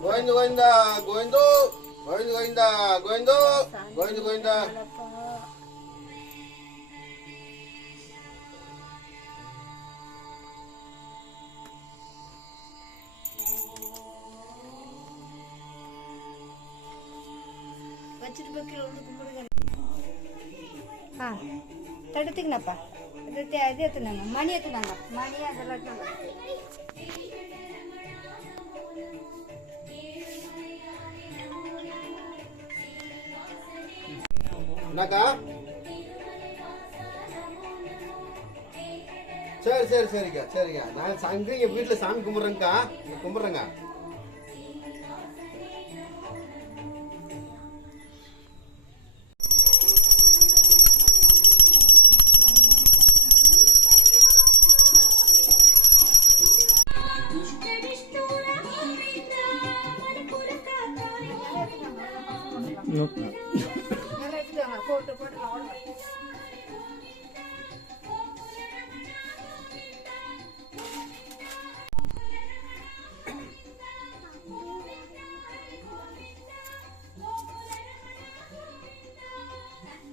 கோவிந்த கோவிந்தா கோவிந்தோ கோவிந்த கோவிந்தா கோவிந்தோ கோவிந்த கோவிந்தா. தடுத்துங்கண்ணப்பா இது ஏற்றுனாங்க மணி ஏற்றுனாங்க மணி அதெல்லாம் என்னக்கா? சரி சரி சரிக்கா சரிக்கா. நான் எங்க வீட்டுல சாமி கும்பிட்றேங்க்கா, கும்பிட்றேங்க.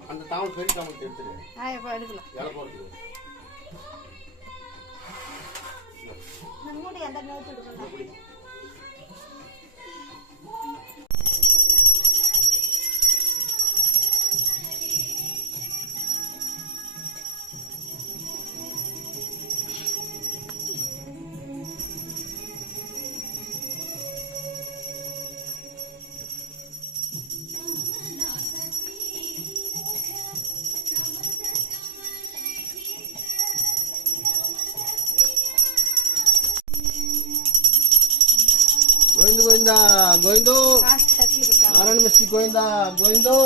அந்த தாவல் பெரிய தாவல் எடுத்துரு. எடுக்கலாம். இலை போடுறது. மூடி அந்த நோட்டு எடுக்கலாம். கோவிந்த கோவிந்தா கோவிந்தோ நாராயண மிஸ்டி கோவிந்தா கோவிந்தோ.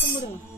கும்பிடுங்க.